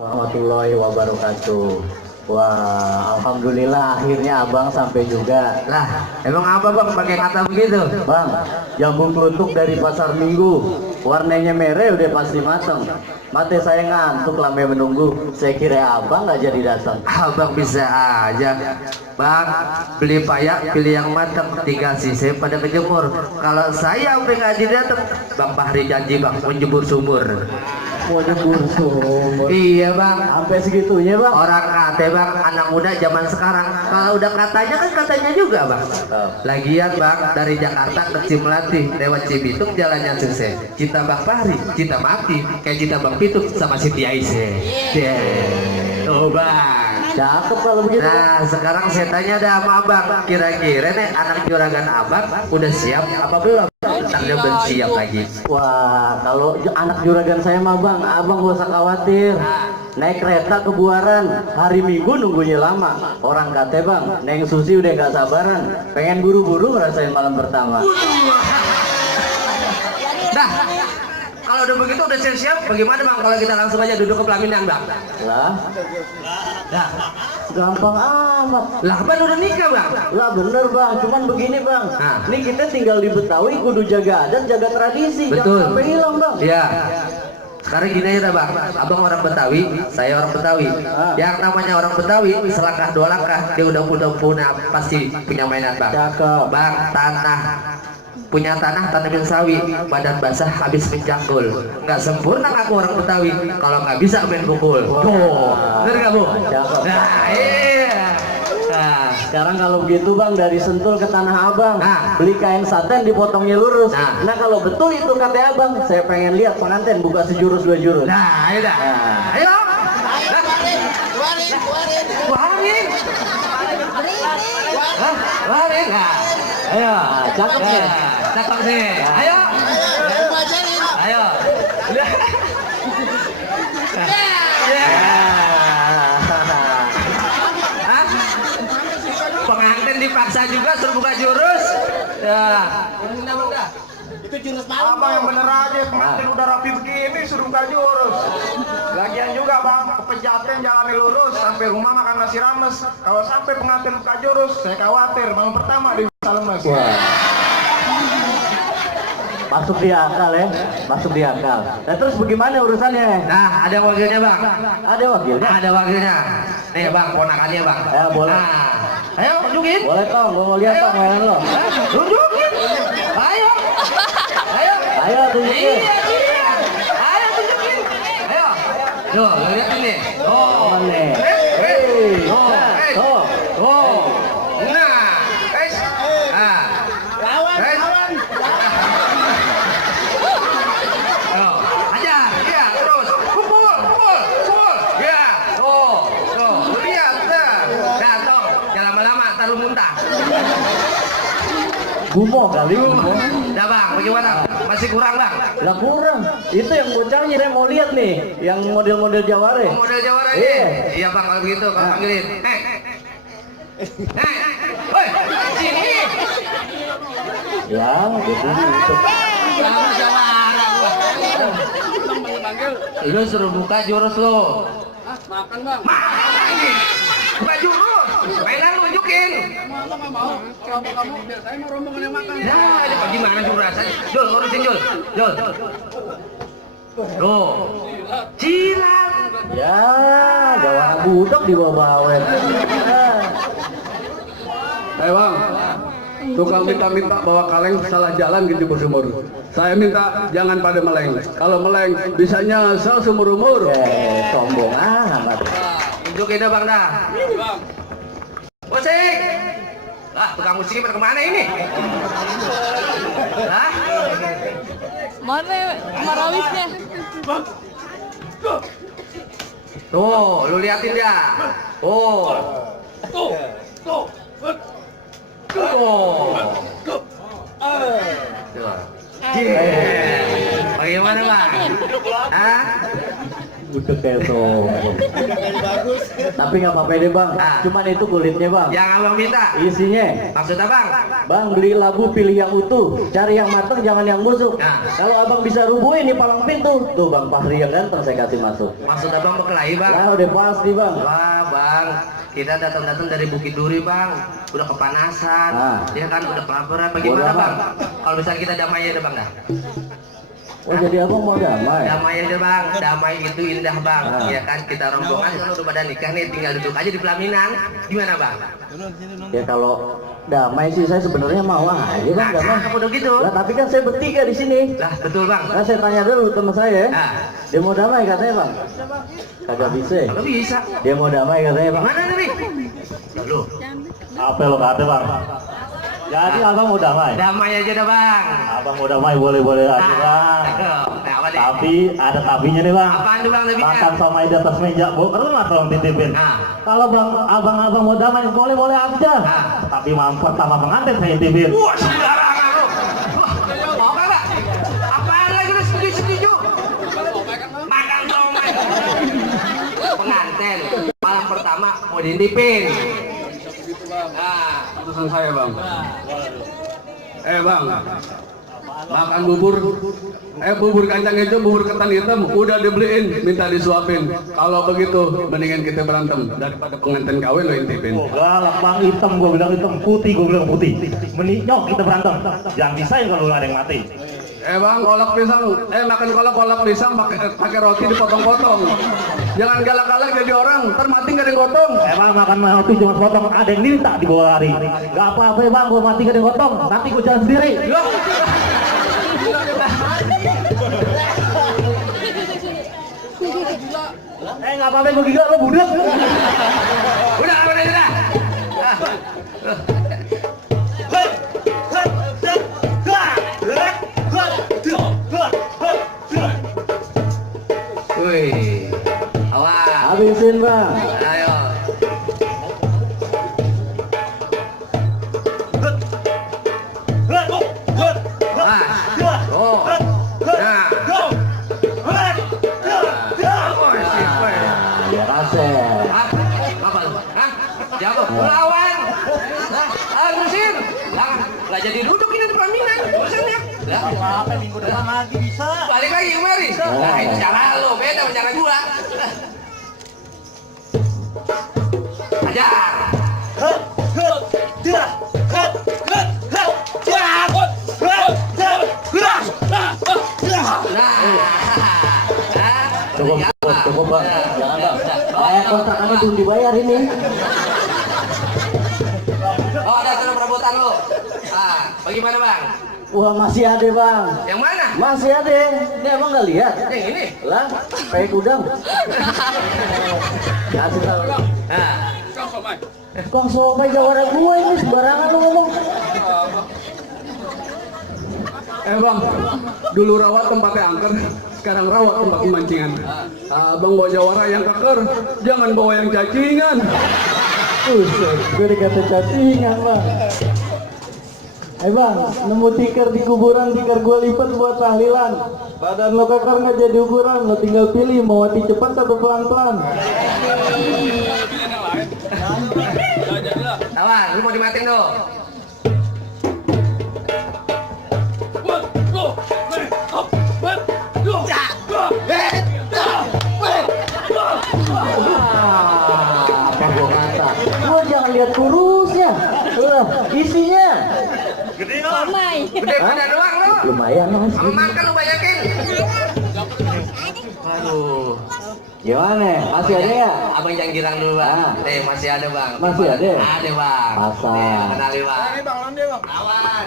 Warahmatullahi wabarakatuh. Wah, alhamdulillah akhirnya abang sampai juga. Lah, emang apa bang pakai kata begitu? Bang, jambu kelutuk dari pasar Minggu, warnanya merah udah pasti matang. Mate saya ngantuk lama menunggu. Saya kira abang nggak jadi datang. Abang bisa aja. Bang, beli payak pilih yang matang, 3 sisi pada kejemur. Kalau saya sampai nggak jadi datang, Bang Fahri janji bang menjemur sumur. Mau jebur sumur. Iya bang. Sampai segitunya bang. Orang kata bang, anak muda zaman sekarang kalau udah katanya kan katanya juga bang. Lagian bang, dari Jakarta ke Cimelati lewat Cibitung jalannya susah. Cinta Bang Fahri, cinta mati kayak cinta Bang Pitung sama Siti Aisyah. Tuh bang. Cakep kalau begitu. Nah sekarang saya tanya dah sama abang, kira-kira nih anak juragan abang udah siap apa belum? Udah belum siap lagi. Wah, kalau anak juragan saya mah bang, abang gak usah khawatir. Naik kereta ke Buaran, hari Minggu nunggunya lama. Orang kata bang, Neng Susi udah gak sabaran, pengen buru-buru ngerasain malam pertama. Nah, kalau udah begitu udah siap-siap, bagaimana bang kalau kita langsung aja duduk ke pelaminan bang? Lah, Nah, gampang amat. lah kan udah nikah bang? Lah bener bang, cuman begini bang. Nah. Ini kita tinggal di Betawi, kudu jaga adat, jaga tradisi. Betul. Jangan sampai hilang bang. Iya. Sekarang gini aja bang, abang orang Betawi, saya orang Betawi. Yang namanya orang Betawi, selangkah 2 langkah dia udah punya pasti punya mainan bang. Cakep. Bang, punya tanah tanamin sawi, badan basah habis mencanggul. Nggak sempurna aku orang Betawi kalau nggak bisa main pukul. Tuh, bener nggak bu? Cakep. Nah, iya. Nah, Sekarang kalau begitu bang, dari Sentul ke Tanah Abang, Nah. beli kain saten dipotongnya lurus. Nah. Nah kalau betul itu kata abang, saya pengen lihat pengantin buka sejurus 2 jurus. nah, ayo dah. Nah. Ayo. Keluarin. Warin. Hah? Warin. Nah, ayo. Nah, cakep ya. Cakep nih. Ayo. Pelajarin. Ayo. Hah? Pengantin dipaksa juga suruh buka jurus. Ya. Itu jurus malam. Abang yang bener aja, pengantin udah rapi begini suruh buka jurus. Lagian juga bang, kepejaten jalannya lurus sampai rumah makan nasi rames. Kalau sampai pengantin buka jurus, saya khawatir malam pertama di lemes. Masuk di akal ya, masuk di akal. Nah terus bagaimana urusannya? Nah, ada wakilnya bang. Ada wakilnya? Ada wakilnya. Nih bang, ponakannya bang. Ya boleh. Nah, ayo tunjukin. Boleh tong, gua mau lihat tong mainan lo. Tunjukin. Ayo. Ayo. Ayo tunjukin. Iya. Ayo tunjukin. Ayo. Tuh, lo lihat ini. Oh. Mana? Hei. Tuh. Oh. Nah. Guys. Ah. Lawan. Oh. Ajar. Iya, terus. Pukul. Ya. Tuh. Lihat. Dah, toh. Jangan lama-lama, taruh muntah. Gumoh kali. Gumoh. Dah bang, bagaimana? Masih kurang bang? Lah kurang. Itu yang bocahnya saya mau lihat nih, yang model-model Jawara. Oh, model Jawara Iya. ini? Iya bang, kalau begitu kalau panggilin. Woi, sini. Yang itu. Sama Jawara gua. Lu suruh buka jurus lu. Makan bang. Makan. Buka jurus. Mainan lu tunjukin. Nggak mau. Kalau kamu biar saya mau rombongan yang makan. Nah, ini bagaimana jurasnya? Jul, urusin Jul. Tuh. Cilat. Ya, Jawara budak di bawah bawet. Bang, tukang minta-minta bawa kaleng salah jalan gitu sumur. Saya minta jangan pada meleng. Kalau meleng bisa nyasar seumur umur. Sombong amat. Tunjukin dah bang dah. Musik. Lah, tukang musiknya pada kemana ini? Hah? Mana marawisnya? Tuh, lu liatin dia. Oh. Tuh. Bagaimana bang? Hah? Udah kayak tuh. Tapi nggak apa-apa deh bang. Ah. Cuman itu kulitnya bang. Yang abang minta. Isinya. Maksud abang? Bang beli labu pilih yang utuh, cari yang matang jangan yang busuk. Nah. Kalau abang bisa rubuhin di palang pintu, tuh bang Fahri yang ganteng saya kasih masuk. Maksud abang berkelahi bang? Nah udah pasti bang. Wah bang, kita datang-datang dari Bukit Duri bang, udah kepanasan, Ah. ya kan udah kelaparan. Bagaimana Udah, bang? Bang. Kalau misalnya kita damai aja bang dah. Oh jadi abang mau damai? Damai aja bang, damai itu indah bang. Ah. Ya kan kita rombongan kan udah pada nikah nih, tinggal duduk aja di pelaminan. Gimana bang? Ya kalau damai sih saya sebenarnya mau aja bang damai. Nah, udah gitu. Lah tapi kan saya bertiga di sini. Lah betul bang. Nah saya tanya dulu teman saya, Ah. dia mau damai katanya bang. Kagak bisa. Kalau bisa. Dia mau damai katanya bang. Mana nih? Lalu, Apa lo kata bang? Jadi abang mau damai. damai aja dah bang. Abang mau damai boleh-boleh aja bang. Nah, apa deh? Tapi ada tapinya nih bang. Apaan tuh bang tapinya? Makan sama di atas meja, pernah tolong titipin. Nah. Kalau bang, abang mau damai boleh-boleh aja. Nah. Tapi mampet sama pengantin saya titipin. Wah, sembarangan lu. Wah, mau kagak? Apaan lagi lu setuju? Makan somai. Pengantin malam pertama mau diintipin. Nah, Keputusan saya bang. Bang, makan bubur, bubur kacang hijau, bubur ketan hitam, udah dibeliin, minta disuapin. Kalau begitu, mendingan kita berantem daripada pengantin kawin lo intipin. Oh galak bang, hitam gue bilang hitam, putih gue bilang putih. Meniknyok kita berantem. Jangan pisahin kalau ada yang mati. Bang, kolak pisang, makan kolak pisang pakai roti dipotong-potong. Jangan galak-galak jadi orang, ntar mati gak ada yang gotong. Emang makan roti cuma potong, ada yang minta di bawah hari. Gak apa-apa ya bang, gue mati gak ada yang gotong. Nanti gue jalan sendiri. loh. Gak apa-apa gue gila lo budek. Udah. Wih, awas. Habisin bang. Ayo. Oh. Nah. Oh, sip, weh. Ya kasih. Apa lu? Hah? Jago. Lawan. Harusin. Lah jadi duduk ini di pelaminan. Bosannya. Lah, Apa minggu depan lagi bisa? balik lagi kemari. Nah, itu cara lu, beda sama cara gua. Ajar. Nah. Cukup bang. Jangan bang. Kayak kontrakannya belum dibayar ini. Oh, ada surat perabotan lu. Bagaimana bang? Wah masih ada bang. Yang mana? Masih ada. Ini emang nggak lihat? Yang ini. Lah, kayak gudang. Kasih tahu. Nah. Kong somai jawara gua ini sembarangan lu ngomong. Bang, dulu rawat tempatnya angker, sekarang rawat tempat pemancingan. Abang bawa jawara yang keker, jangan bawa yang cacingan. Gue dikata cacingan bang. Bang, nemu tikar di kuburan, tikar gue lipat buat tahlilan. Badan lo keker nggak jadi ukuran, lo tinggal pilih mau mati cepat atau pelan-pelan. Tawan, lu mau dimatiin dong. Apa gua kata? Gua jangan lihat kurusnya, isinya. Somai. Gede badan doang lu. Lumayan mas. Sama makan lu banyakin. Aduh. Gimana? Masih ada ya? Abang jangan girang dulu bang. Masih ada bang. Masih ada? Ada bang. Masa? Kenali bang. Ini bang Londe bang. Lawan.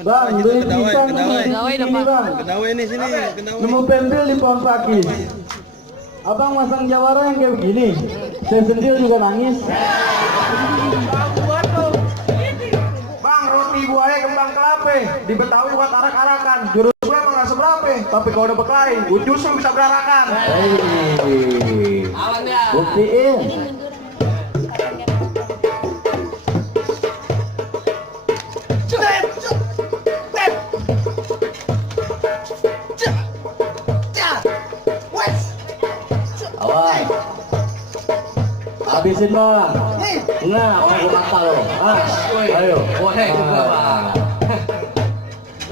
Bang, beli pisang nih, Kedawai sini depan. bang. Kedawai ini sini, kedawai. Nemu pentil di pohon pakis. Abang masang jawara yang kayak begini. Saya sendiri juga nangis. Bang, roti buaya kembang kelape di Betawi buat arak-arakan. Jurus gue emang gak seberapa, tapi kalau udah berkelahi, gue justru bisa berarakan. Hei, Lawan dia. buktiin. habisin bang. Nah, aku kata lo. Ah, ayo. Boleh juga bang.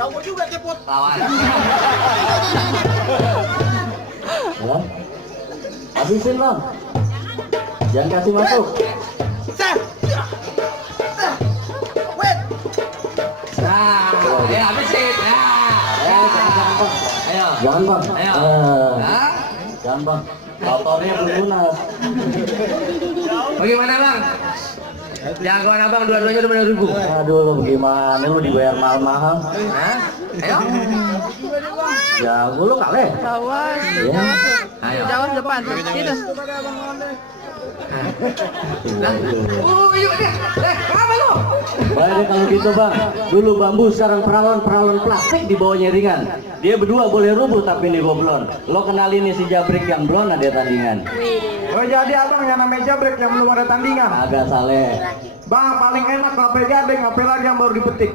Lawan juga cepot. Lawan. Ya. Habisin bang. Jangan kasih masuk. Nah, ayo habisin. Ayo, jangan bang. Ayo. Jangan bang. Ayo. Ah, jangan bang. Motornya belum lunas. Bagaimana bang? Jagoan abang dua-duanya udah bener ribu. Aduh, lu gimana lu dibayar mahal-mahal? Hah? Ayo. Jago lu kali. Awas. Ya. Ayo. Jauh depan. Situ. Oh iya dia. Apa lu? Baik deh kalau gitu bang. Dulu bambu, sekarang peralon plastik di bawahnya ringan. Dia berdua boleh rubuh tapi ini goblon. Lo kenalin nih si Jabrik yang blon ada tandingan. Oh jadi abang yang namanya Jabrek yang belum ada tandingan. Agak saleh. Bang paling enak ngapain gading, ngapain lagi yang baru dipetik.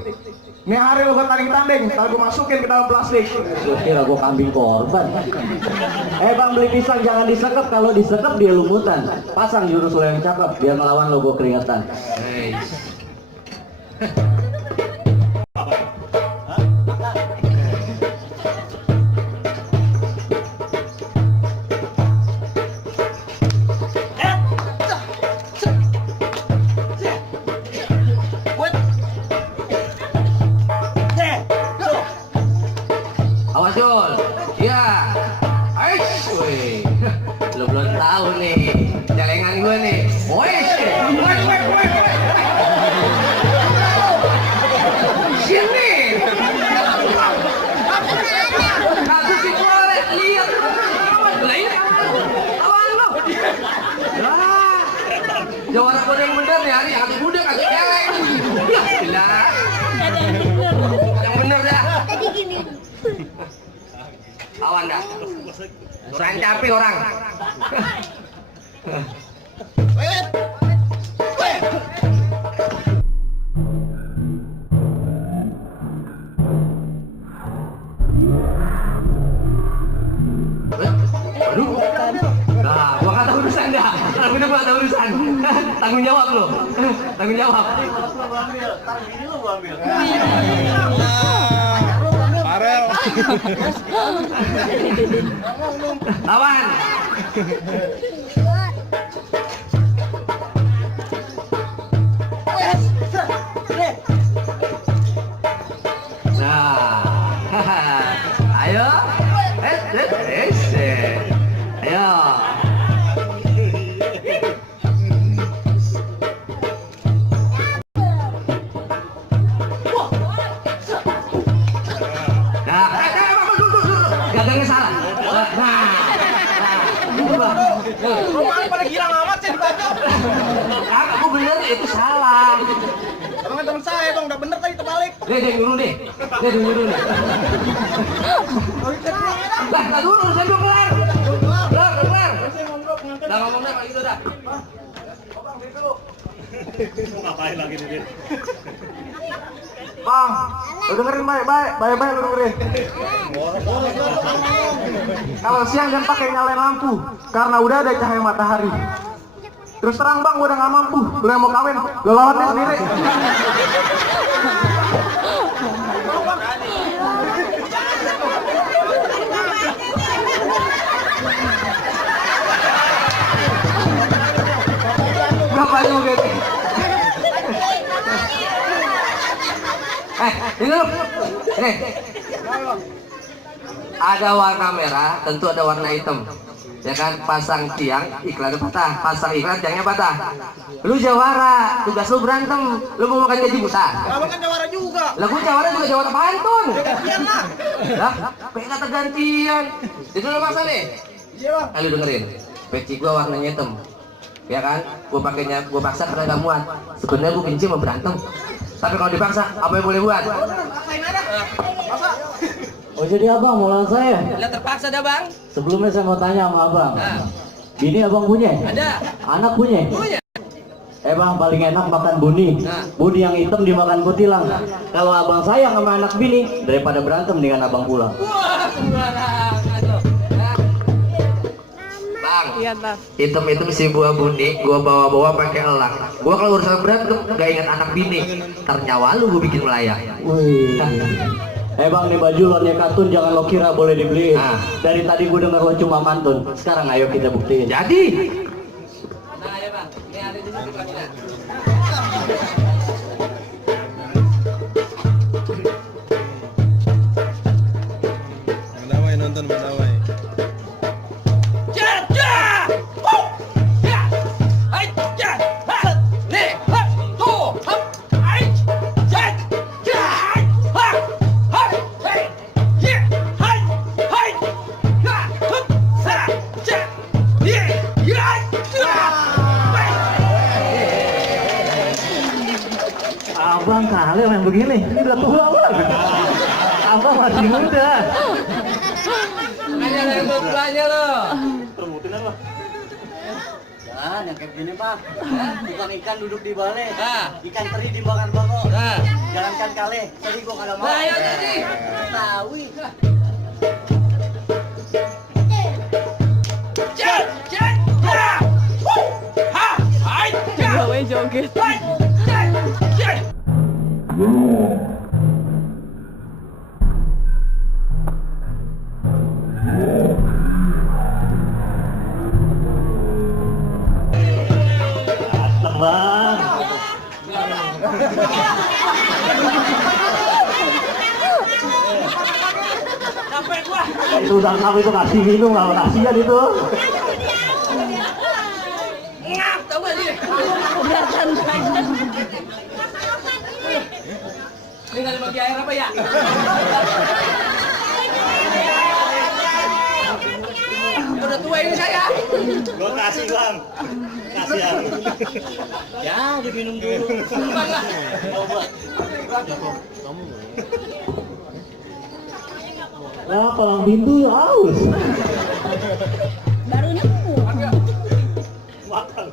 Nih hari lo gua tanding, ntar gua masukin ke dalam plastik. Lu kira gua kambing korban. Bang beli pisang jangan disekep, kalau disekep dia lumutan. Pasang jurus lo yang cakep biar ngelawan lo gua keringetan. Hei. Awas Jul. Iya. Aish. Wih. Lu belum tahu nih. Celengan gue nih. Wih. Sini. Aku sih boleh lihat. Lah ini. Awan lu. Lah. Jawara kode yang bener nih hari. Aku budak, aku celeng. Gila. Yang bener dah. Tadi gini. Awan dah. Rancapi orang. Aduh. Nah, gua kata urusan dah. Bener gua kata urusan. Tanggung jawab lo. Tanggung jawab. Lawan. Nah, ayo. Ayo. Nah, gagangnya salah. Nah, Rumahnya pada girang amat sih dibaca. aku bener itu salah. Abang kan teman saya bang, udah bener tadi terbalik. Dia nyuruh nih. Dia nyuruh nih. Lah dulu, saya belum kelar. Kelar. Dah ngomongnya kayak gitu dah. Bang, lu dengerin baik lu dengerin. Kalau siang jangan pakai nyalain lampu, karena udah ada cahaya matahari. Terus terang bang, gua udah gak mampu. Lu yang mau kawin, lu lawan dia sendiri. Ngapain lu gitu? Ini lu. Nih. Ada warna merah, tentu ada warna hitam. Ya kan, pasang tiang, iklan patah. Pasang iklan, tiangnya patah. Lu jawara, tugas lu berantem. Lu mau makan gaji buta. Abang kan jawara juga. Lah gua jawara juga jawara pantun. Gantian lah. Lah, kayak kata gantian. Jadi lu masa nih? Iya bang. Ayo dengerin. Peci gua warnanya hitam. Ya kan? Gua paksa karena gak muat. Sebenarnya gua benci mau berantem. Tapi kalau dipaksa, apa yang boleh buat? Paksain aja. Masa? Oh jadi abang mau lawan saya? Lah terpaksa dah bang. Sebelumnya saya mau tanya sama abang. Nah. Bini abang punya? Ada. Anak punya? Punya. Bang paling enak makan buni. Nah. Buni yang hitam dimakan kutilang. Kalau abang sayang sama anak bini, daripada berantem dengan abang pulang. Wah, sembarangan tuh. Nah. Bang, Bang, Iya, Bang. hitam-hitam si buah buni, gua bawa-bawa pakai elang. Gua kalau urusan berantem gak ingat anak bini. Ternyawa lu gua bikin melayang. Wih. Bang, nih baju lonnya Katun jangan lo kira boleh dibeliin. Ah. Dari tadi gue denger lo cuma mantun. Sekarang ayo kita buktiin. Jadi, Nah ya bang, ini ada di sini Bang. Menawai nonton menawai. Abang kali main begini, ini udah tua bang. Abang masih muda. Hanya dari tuanya lo. Promotin apa? Jangan yang kayak gini pak. Bukan ikan duduk di balai. Nah. Ikan teri dimakan bako. Nah. Jangankan kali, tadi gua kagak mau. Nah, ayo jadi. Tawi. Gawe joget. Bang. Itu udah kamu itu kasih minum lah, kasihan itu. Ngap, tahu gak sih? Kelihatan banget. Ini nggak dibagi air apa ya? Udah tua ini saya. Gua kasih bang, kasihan. Ya, diminum dulu. Coba. Wah, palang pintu haus. Baru nemu. Makan.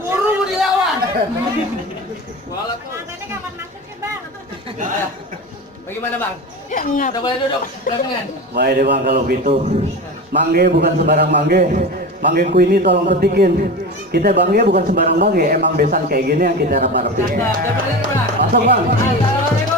Buru mau dilawan. Katanya kapan masuknya bang? Bagaimana bang? Ya ngap. Udah boleh duduk, belakangan. Baik deh bang kalau gitu. Mangge bukan sembarang mangge. Manggeku ini tolong petikin. Kita bangge bukan sembarang bangge. Emang besan kayak gini yang kita harap-harapin. Dapat ini bang. Masuk bang. Assalamualaikum.